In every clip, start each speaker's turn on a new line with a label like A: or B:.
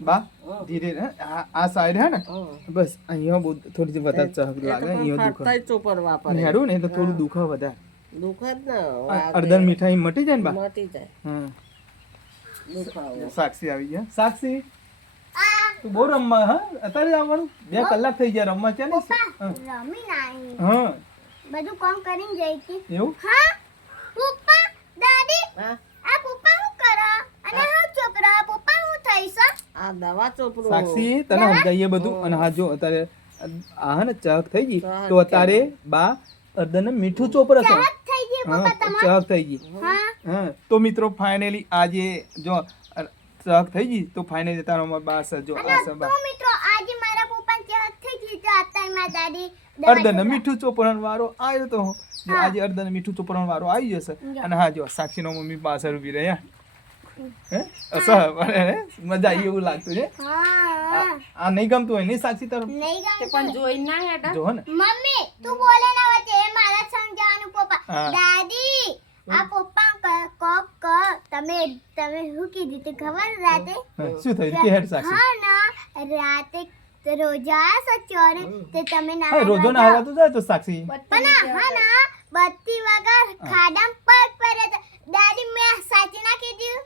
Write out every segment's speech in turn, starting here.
A: બા ધીરે આ આ સાઈડ હે ને? બસ અહીંયા બહુ થોડી વધારે ચહક
B: તો
A: લાગે અહીંયા દુખે
B: ચોપર વાપરે
A: હેડું ને તો થોડું દુખા વધારે.
B: દુઃખ જ ને
A: અ- મીઠાઈ મટી જાય ને બા?
B: મટી જાય.
A: હા. સાક્ષી આવી ગયા. સાક્ષી તું બહુ રમવા હા? અત્યારે આવવાનું? બે કલાક થઈ ગયા રમવા છે ને.
C: રમી નાઈ
A: હા.
C: બધું કામ કરીને જઈ હતી.
A: એવું?
C: હા? પપ્પા દાદી?
B: હા?
C: આ પપ્પા શું કરે અને હા છોકરા પપ્પા શું થઈ છે
B: આ દવા ચોપડું.
A: સાક્ષી તને સમજાવીએ બધું? અને હા જો અત્યારે આ હે ને ચહક થઈ ગઈ.
B: ચહક
A: તો અત્યારે બા અર્ધન મીઠું ચોપર હશે
C: ચાહક થઈ ગઈ
A: હા
C: પપ્પા તમાર?
A: ચહક થઈ ગઈ.
C: હા.
A: હા તો મિત્રો ફાઇનલી આજે જો અ, ચહક થઈ ગઈ તો ફાઇનલી તારો અમાર બા છે જો આ છે
C: તો
A: બા
C: મિત્રો આજે મારા પપ્પા ચાહક થઈ ગઈ તો અત્યારે મારા દાદી દવા
A: અર્ધન
C: ચોપડા.
A: મીઠું ચોપરણ વાળો આવ્યો તો. જો આજે અર્ધન મીઠું ચોપરણ વાળો આવી જશે. અને હા જો સાક્ષીનો મમ્મી પાછળ ઊભી રહ્યા હે અસહ હે? મજા આવી એવું લાગતું છે. આ- આ નહીં ગમતું હોય નહીં સાક્ષી તારું?
B: પણ જોઈ ના હેઠા
A: જો ને.
C: મમ્મી તું બોલે ના વચ્ચે એ મારા સમજાવવાનું પપ્પા. દાદી આ પપ્પા ક- કોક ક તમે તમે શું કીધું તે ખબર રાતે?
A: શું થયું? કે હેડ સાક્ષી.
C: હા ના રાતે રોજા સચ્યોર તે તમે ના
A: હા રોજો ના હાલવા તો જાય તો સાક્ષી.
C: પણ હા ના બત્તી વગર ખાડામ પગ પડે તો દાદી મેં સાચી ના કીધું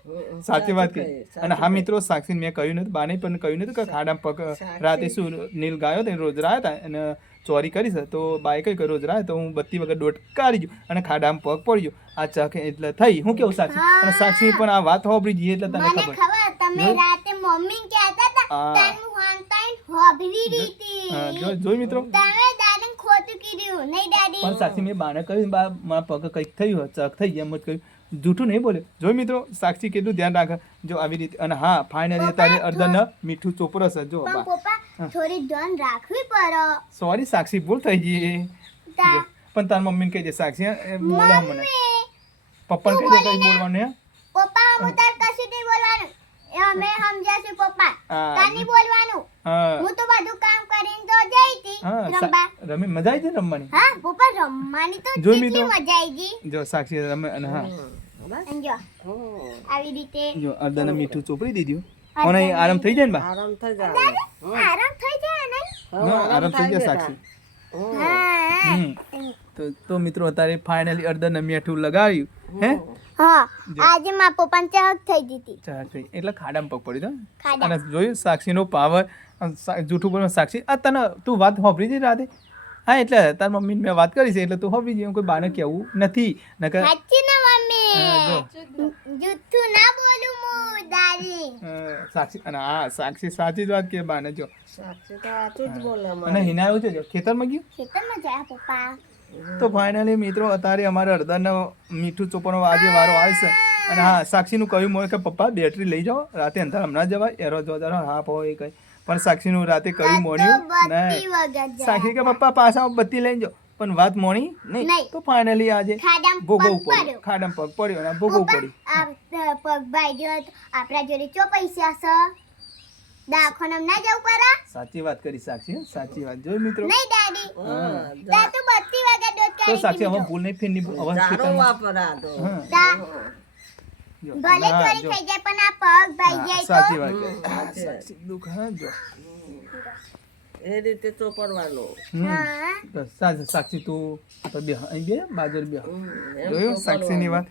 A: સાચી વાત કહી અને હા મિત્રો સાક્ષી મેં કહ્યું નતું બાને પણ કહ્યું નતું કે ખાડા પગ રાતે શું નીલ ગાયો તો રોજ રહ્યા હતા અને ચોરી કરી છે. તો બાએ કઈ રોજ રહ્યા તો હું બત્તી વગર દોટ કાઢી ગયો અને ખાડામાં પગ પડ્યો. આ ચક એટલે થઈ. હું કેવું સાક્ષી? અને સાક્ષી પણ આ વાત હોબળી જઈએ એટલે તને ખબર.
C: ખબર તમે રાતે મમ્મી કહેતા હતા
A: હા.
C: તને વાંતાઈ હોભરી
A: જો. મિત્રો.
C: તમે દાદીને ખોટું કીધું નહીં દાદી.
A: પણ સાક્ષી મેં બાને કહ્યું બા મારા પગ કંઈક થયું ચક થઈ ગયા એમ જ કહ્યું. જૂઠું નહીં બોલે. જોઈ મિત્રો સાક્ષી કેટલું ધ્યાન રાખે જો આવી રીતે. અને હા ફાઇનલી તારે અર્ધન મીઠું ચોપરસ છે જો બા.
C: થોડી ધ્યાન રાખવી પડે.
A: સોરી સાક્ષી ભૂલ થઈ ગઈ. પણ તાર મમ્મીને કહી દે સાક્ષી હે, મને. પપ્પાને કહી દે કઈ બોલવાનું હે?
C: પપ્પા હું. તાર કશું નહીં બોલવાનું. અમે સમજાશું પપ્પા.
A: હા.
C: બોલવાનું.
A: હું.
C: તો બધું કામ કરીને તો જઈ હતી. રમવા.
A: રમી મજા આવી છે રમવાની?
C: હા પપ્પા રમવાની તો
A: જો
C: કેટલી
A: મિત્રો.
C: મજા આવી ગઈ.
A: જો સાક્ષી રમે અને હા.
C: અને જો. આવી રીતે
A: જો અર્ધન મીઠું ચોપડી દીધું. અને આરામ થઈ જાય ને બા?
B: આરામ થઈ જાય.
C: આરામ થઈ જાય ને?
A: આરામ થઈ જાય સાક્ષી. તો. તો મિત્રો અત્યારે ફાઇનલી અર્ધન મીઠું લગાવ્યું. હે.
C: હા? આજે મા પપ્પાને ચાક થઈ દીધી
A: ચાક થઈ. એટલે ખાડામાં પગ પડ્યો તો અને જોયું સાક્ષીનો પાવર જૂઠું બોલવા સાક્ષી. આ તને તું વાત હોભરી જઈ રાતે? હા એટલે તાર મમ્મી મેં વાત કરી છે એટલે તું હોવી જોઈએ કોઈ બાને કેવું નથી. નકર
C: સાચી ને મમ્મી? જુઠ્ઠું ના બોલું હું દાદી.
A: સાક્ષી અને હા સાક્ષી સાચી જ વાત કે બાને જો.
B: સાચી તો આચું જ બોલે
A: અને હિના આવ્યું છે જો ખેતરમાં ગયું?
C: ખેતરમાં જાય પપ્પા.
A: તો ફાઇનલી મિત્રો અત્યારે અમારે અડધાનો મીઠું ચોપવાનો આજે વારો આવશે અને હા સાક્ષીનું કહ્યું મોય કે પપ્પા બેટરી લઈ જાઓ. રાતે અંધાર હમણાં જવાય. એરો જો જરા હા પો એ કઈ પણ સાક્ષીનું રાતે કયું મોણ્યું નહીં. સાક્ષી કે પપ્પા પાછા બત્તી લઈને જાઓ. પણ વાત મોણી? નહીં. તો ફાઇનલી આજે ભોગવવું પડ્યું.
C: પડ્યો.
A: ખાડામાં પગ પડ્યો અને ભોગવવું પડ્યું.
C: પગ ભાઈ ગયો તો આપણા જોડે ચો પૈસા છે? દાખોનમ ના જવું પડે?
A: સાચી વાત કરી સાક્ષી. સાચી વાત. જોઈ મિત્રો?
C: નહીં દાદી. તા તો બત્તી દોત કરી
A: તો સાક્ષી હવે ભૂલ નહીં ફેરની હવે
B: વાપરા તો.
A: જો.
C: ભલે
A: હા,
C: ચોરી
A: જો.
C: થઈ જાય પણ આ પગ ભાઈ જાય તો?
A: સાચી વાત. સાચી. સાક્ષી હા જો.
B: એ રીતે
C: તો
A: બસ સાચી સાક્ષી તું. તો બે અહીં બે બાજર બે જોયું સાક્ષીની વાત?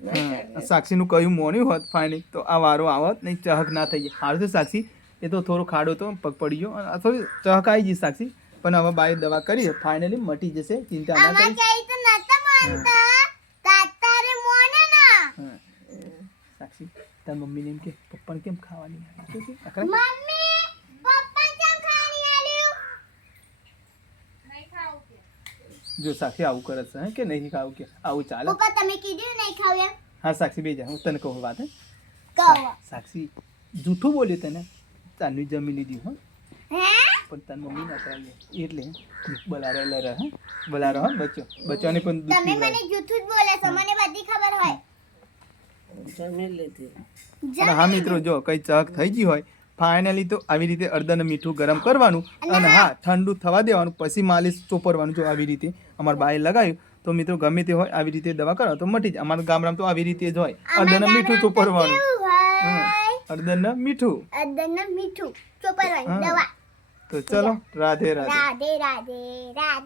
A: હા સાક્ષીનું કયું મોન્યું હોત ફાઇનલી તો આ વારો આવત નહીં ચહક ના થઈ જાય. હારું તો સાક્ષી. એ તો થોડો ખાડો તો પગ પડી ગયો. અને થોડી ચહક આવી ગઈ સાક્ષી. પણ હવે બાય દવા કરી ફાઇનલી મટી જશે ચિંતા ના કરી
C: કઈ તો નતા માનતા તાતારે મોને ના
A: હા. સાક્ષી તાર મમ્મીને એમ કે પપ્પાને કેમ ખાવાની આપે છે? આખરે?
C: મમ્મી પપ્પા કેમ ખાણી આલ્યું
A: જો સાક્ષી આવું કરે છે હે કે નહીં ખાવું કે આવું ચાલે
C: પપ્પા તમે કીધું નહીં ખાવ એમ
A: હા સાક્ષી બે જા હું તને કહું વાત હે
C: કહો
A: સાક્ષી જૂઠું બોલ્યું તને તારની જમી લીધી હો
C: હે
A: પણ તાર મમ્મી ના કરાવી એટલે બલારો લરે હા બલારો હા બચ્ચો બચ્ચાને પણ દૂધ
C: તમે
A: પીવડાવે.
C: મને જૂઠું જ બોલે છો મને બધી ખબર હોય
B: જમી લીધી.
A: હા મિત્રો જો કઈ ચક થઈ ગઈ હોય ફાઇનલી તો આવી રીતે અડદન મીઠું ગરમ કરવાનું અને હા. ઠંડુ થવા દેવાનું પછી માલિશ ચોપરવાનું જો આવી રીતે અમારા બાએ લગાવ્યું તો મિત્રો ગમે તે હોય આવી રીતે દવા કરો તો મટી જાય. અમારા ગામડામાં તો આવી રીતે જ હોય. અડદન મીઠું ચોપરવાનું. અડદન મીઠું.
C: અડદન મીઠું ચોપરવાનું દવા.
A: તો ચલો રાધે રાધે.
C: રાધે રાધે રાધે.